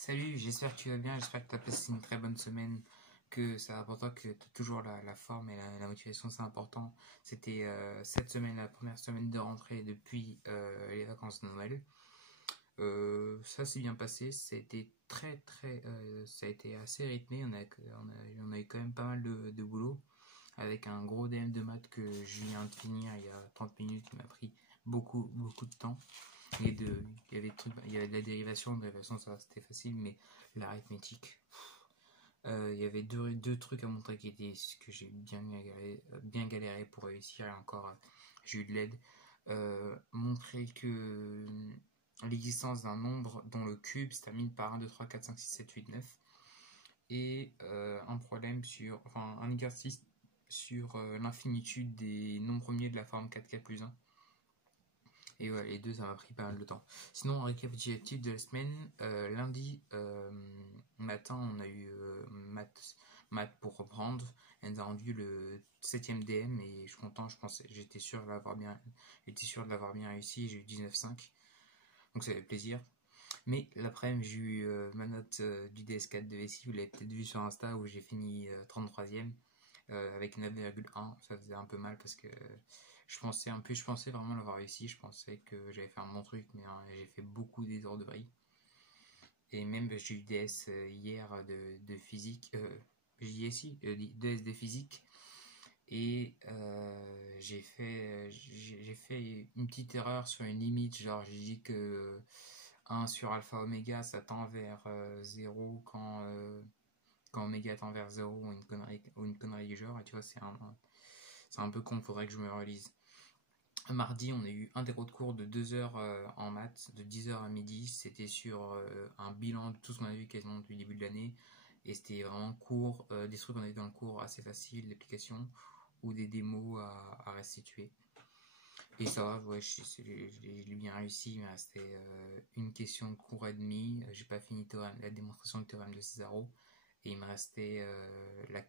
Salut, j'espère que tu vas bien, j'espère que tu as passé une très bonne semaine, que ça va pour toi, que tu as toujours la forme et la motivation, c'est important. C'était cette semaine, la première semaine de rentrée depuis les vacances de Noël. Ça s'est bien passé, ça a été ça a été assez rythmé, on a eu quand même pas mal de boulot, avec un gros DM de maths que je viens de finir il y a 30 minutes, qui m'a pris beaucoup de temps. Et il y avait de la dérivation ça c'était facile, mais l'arithmétique, il y avait deux trucs à montrer que j'ai bien galéré pour réussir, et encore j'ai eu de l'aide. Montrer que l'existence d'un nombre dont le cube se termine par 1, 2, 3, 4, 5, 6, 7, 8, 9, et un exercice sur l'infinitude des nombres premiers de la forme 4k plus 1. Et voilà, les deux, ça m'a pris pas mal de temps. Sinon, en récapitulatif de la semaine, lundi matin, on a eu maths pour reprendre. Elle nous a rendu le 7ème DM et je suis content, j'étais sûr de l'avoir bien réussi, j'ai eu 19,5. Donc ça fait plaisir. Mais l'après-midi, j'ai eu ma note du DS4 de SI, vous l'avez peut-être vu sur Insta, où j'ai fini 33ème avec 9,1. Ça faisait un peu mal parce que je pensais vraiment l'avoir réussi. Je pensais que j'avais fait un bon truc, mais j'ai fait beaucoup d'erreurs de bris. Et même j'ai eu DS hier de physique, DS de physique, et j'ai fait une petite erreur sur une limite. Genre, j'ai dit que 1 sur alpha oméga ça tend vers 0 quand oméga tend vers 0, ou une connerie du genre. Et tu vois, c'est un peu con, faudrait que je me relise. Mardi, on a eu un déro de cours de 2 heures en maths, de 10h à midi. C'était sur un bilan de tout ce qu'on a vu quasiment depuis le début de l'année. Et c'était vraiment court, des trucs qu'on a vu dans le cours assez faciles, d'application, ou des démos à restituer. Et ça va, ouais, j'ai bien réussi. Il me restait une question de cours et demi. J'ai pas fini la démonstration du théorème de Césaro. Et il me restait la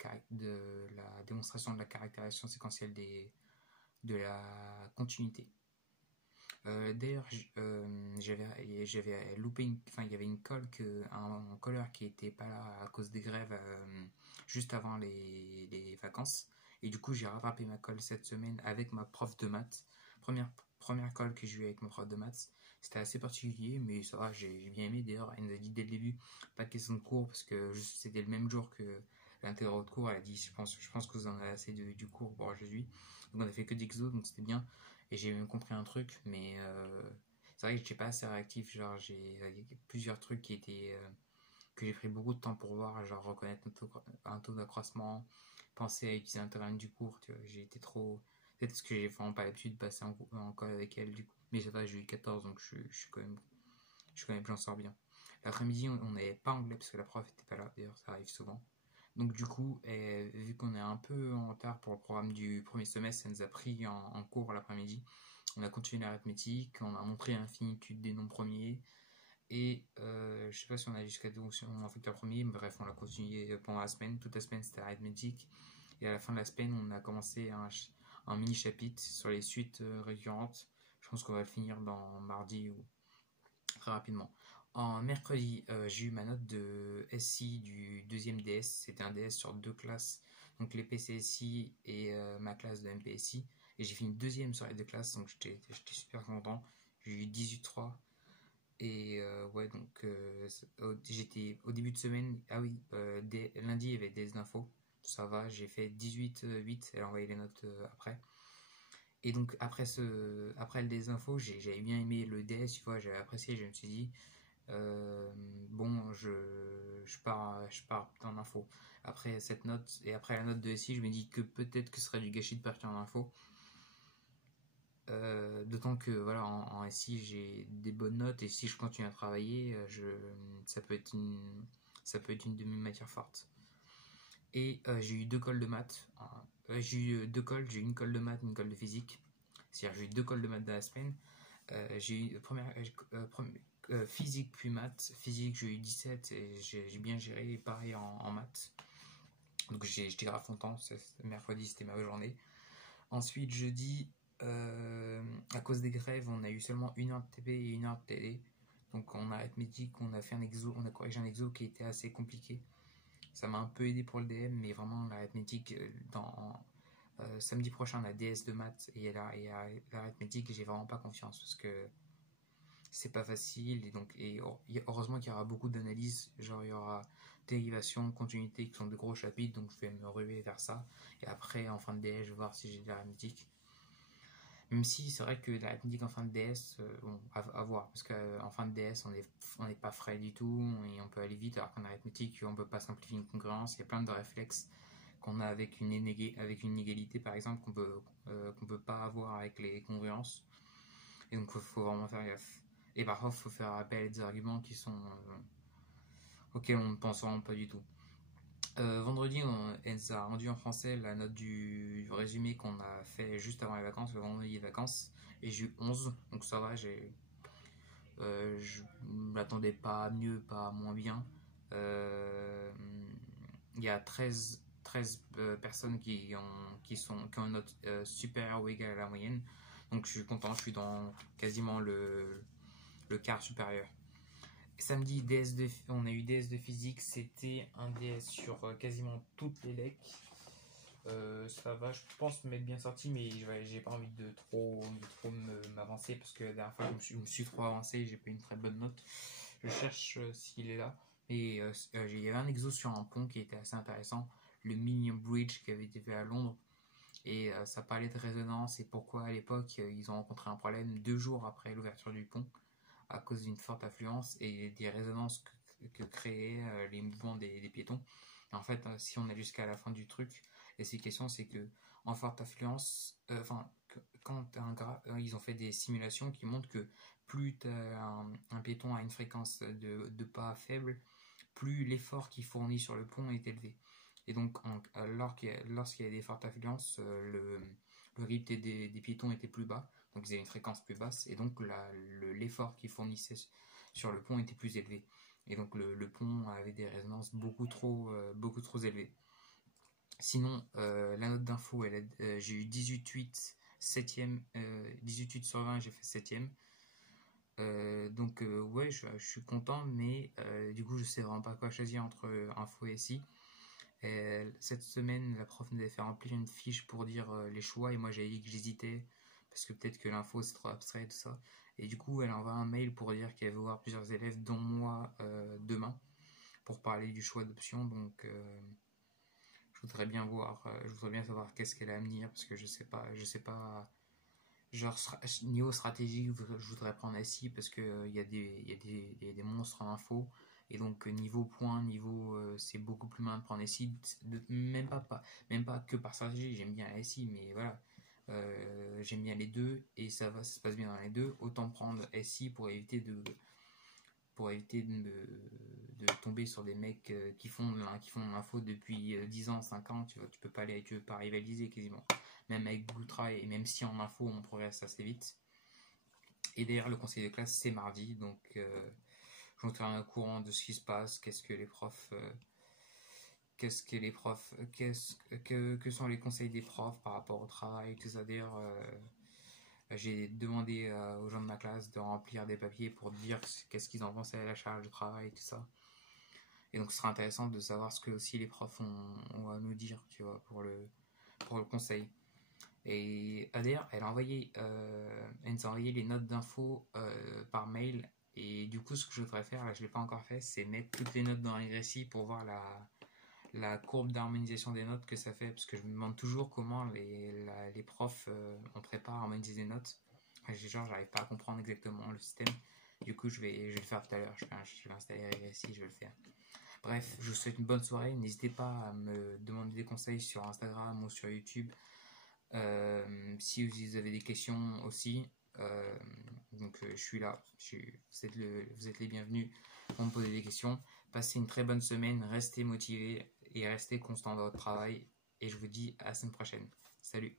démonstration de la caractérisation séquentielle de la continuité. D'ailleurs, j'avais loupé il y avait une colle, un colleur qui était pas là à cause des grèves juste avant les vacances. Et du coup, j'ai rattrapé ma colle cette semaine avec ma prof de maths. Première colle que j'ai eu avec ma prof de maths. C'était assez particulier, mais ça va, j'ai bien aimé. D'ailleurs, elle nous a dit dès le début, pas de question de cours, parce que c'était le même jour que l'intérieur de cours. Elle a dit, je pense que vous en avez assez du cours pour aujourd'hui. Donc on a fait que d'exo, donc c'était bien. Et j'ai même compris un truc, mais c'est vrai que j'étais pas assez réactif. Genre, il y a plusieurs trucs que j'ai pris beaucoup de temps pour voir, genre reconnaître un taux d'accroissement, penser à utiliser un terrain du cours. Tu vois, j'ai été trop. Peut-être parce que j'ai vraiment pas l'habitude de passer en colle avec elle, du coup. Mais ça va, j'ai eu 14, donc j'en sors bien. L'après-midi, on n'avait pas anglais parce que la prof était pas là, d'ailleurs, ça arrive souvent. Donc du coup, vu qu'on est un peu en retard pour le programme du premier semestre, ça nous a pris en cours l'après-midi. On a continué l'arithmétique, on a montré l'infinitude des nombres premiers, et je sais pas si on a jusqu'à 2 ou si on a fait que la première, mais bref, on l'a continué pendant la semaine. Toute la semaine, c'était arithmétique, et à la fin de la semaine, on a commencé un mini chapitre sur les suites récurrentes. Je pense qu'on va le finir dans mardi ou très rapidement. En mercredi, j'ai eu ma note de SI du deuxième DS. C'était un DS sur 2 classes, donc les PCSI et ma classe de MPSI. Et j'ai fini deuxième sur les 2 classes, donc j'étais super content. J'ai eu 18,3. Et ouais, donc j'étais au début de semaine. Ah oui, lundi il y avait des infos. Ça va, j'ai fait 18,8. Elle a envoyé les notes après. Et donc après le désinfo, j'avais bien aimé le DS, tu vois, j'avais apprécié. Je me suis dit, bon, je pars en info. Après cette note et après la note de SI, je me dis que peut-être que ce serait du gâchis de partir en info. D'autant que voilà, en SI j'ai des bonnes notes, et si je continue à travailler, ça peut être une de mes matières fortes. Et j'ai eu 2 colles de maths. J'ai eu 2 colles, j'ai eu une colle de maths, une colle de physique. C'est-à-dire j'ai eu 2 colles de maths dans la semaine. J'ai eu physique puis maths. Physique, j'ai eu 17 et j'ai bien géré, pareil en maths. Donc j'étais grave content. Mercredi, c'était ma journée. Ensuite, jeudi, à cause des grèves, on a eu seulement 1 heure de TP et 1 heure de TD. Donc en arithmétique, on a fait un exo, on a corrigé un exo qui était assez compliqué. Ça m'a un peu aidé pour le DM, mais vraiment l'arithmétique, samedi prochain, la DS de maths et l'arithmétique, j'ai vraiment pas confiance parce que c'est pas facile. Heureusement qu'il y aura beaucoup d'analyses, genre il y aura dérivation, continuité qui sont de gros chapitres, donc je vais me ruer vers ça. Et après, en fin de DS, je vais voir si j'ai de l'arithmétique. Même si c'est vrai que l'arithmétique en fin de DS, bon, à voir, parce qu'en fin de DS, on n'est pas frais du tout, et on peut aller vite, alors qu'en arithmétique, on peut pas simplifier une congruence, il y a plein de réflexes qu'on a avec une inégalité, par exemple, qu'on peut pas avoir avec les congruences, et donc faut vraiment faire gaffe. Et parfois, il faut faire appel à des arguments qui sont auxquels on ne pense vraiment pas du tout. Vendredi, elle nous a rendu en français la note du résumé qu'on a fait juste avant les vacances, le vendredi des vacances, et j'ai eu 11, donc ça va, je ne m'attendais pas à mieux, pas à moins bien. Il y a 13 personnes qui ont une note supérieure ou égale à la moyenne, donc je suis content, je suis dans quasiment le quart supérieur. Samedi, on a eu DS de physique, c'était un DS sur quasiment toutes les lecs. Ça va, je pense m'être bien sorti, mais j'ai pas envie de trop m'avancer parce que la dernière fois je me suis trop avancé et j'ai pas une très bonne note. Je cherche s'il est là. Et il y avait un exo sur un pont qui était assez intéressant, le Millennium Bridge qui avait été fait à Londres. Et ça parlait de résonance et pourquoi à l'époque ils ont rencontré un problème 2 jours après l'ouverture du pont à cause d'une forte affluence et des résonances que créaient les mouvements des piétons. Et en fait, si on est jusqu'à la fin du truc, et ces questions, c'est que en forte affluence, quand ils ont fait des simulations qui montrent que plus un piéton a une fréquence de pas faible, plus l'effort qu'il fournit sur le pont est élevé. Et donc, lorsqu'il y a des fortes affluences, le rythme des piétons était plus bas, donc ils avaient une fréquence plus basse, et donc l'effort qu'ils fournissaient sur le pont était plus élevé. Et donc le pont avait des résonances beaucoup trop élevées. Sinon, la note d'info, j'ai eu 18,8 7ème, 18,8 sur 20, j'ai fait 7ème. Donc ouais, je suis content, mais du coup je sais vraiment pas quoi choisir entre info et SI. Cette semaine, la prof nous avait fait remplir une fiche pour dire les choix, et moi j'avais dit que j'hésitais parce que peut-être que l'info c'est trop abstrait et tout ça. Et du coup, elle envoie un mail pour dire qu'elle veut voir plusieurs élèves, dont moi, demain, pour parler du choix d'option. Donc je voudrais bien savoir qu'est-ce qu'elle a à me dire parce que je sais pas. Genre, niveau stratégique, je voudrais prendre SI parce qu'il y a des monstres en info. Et donc, niveau points, c'est beaucoup plus malin de prendre SI. Même pas que par stratégie, j'aime bien SI, mais voilà. J'aime bien les deux et ça se passe bien dans les deux. Autant prendre SI pour éviter de tomber sur des mecs qui font l'info depuis 10 ans, 5 ans. Tu peux pas rivaliser quasiment. Même avec Boultra, et même si en info on progresse assez vite. Et d'ailleurs, le conseil de classe c'est mardi, donc je vous tiendrai au courant de ce qui se passe, que sont les conseils des profs par rapport au travail, tout ça. D'ailleurs, j'ai demandé aux gens de ma classe de remplir des papiers pour dire qu'est-ce qu'ils en pensaient à la charge de travail et tout ça. Et donc, ce sera intéressant de savoir ce que aussi les profs ont à nous dire, tu vois, pour le conseil. Et d'ailleurs, elle nous a envoyé les notes d'infos par mail. Et du coup, ce que je voudrais faire, là, je ne l'ai pas encore fait, c'est mettre toutes les notes dans Regressi pour voir la courbe d'harmonisation des notes que ça fait. Parce que je me demande toujours comment les profs on prépare à harmoniser les notes. J'arrive pas à comprendre exactement le système. Du coup, je vais le faire tout à l'heure. Je vais installer Regressi, je vais le faire. Bref, je vous souhaite une bonne soirée. N'hésitez pas à me demander des conseils sur Instagram ou sur YouTube. Si vous avez des questions aussi, donc je suis là. Vous êtes les bienvenus pour me poser des questions. Passez une très bonne semaine, restez motivés et restez constant dans votre travail. Et je vous dis à la semaine prochaine. Salut!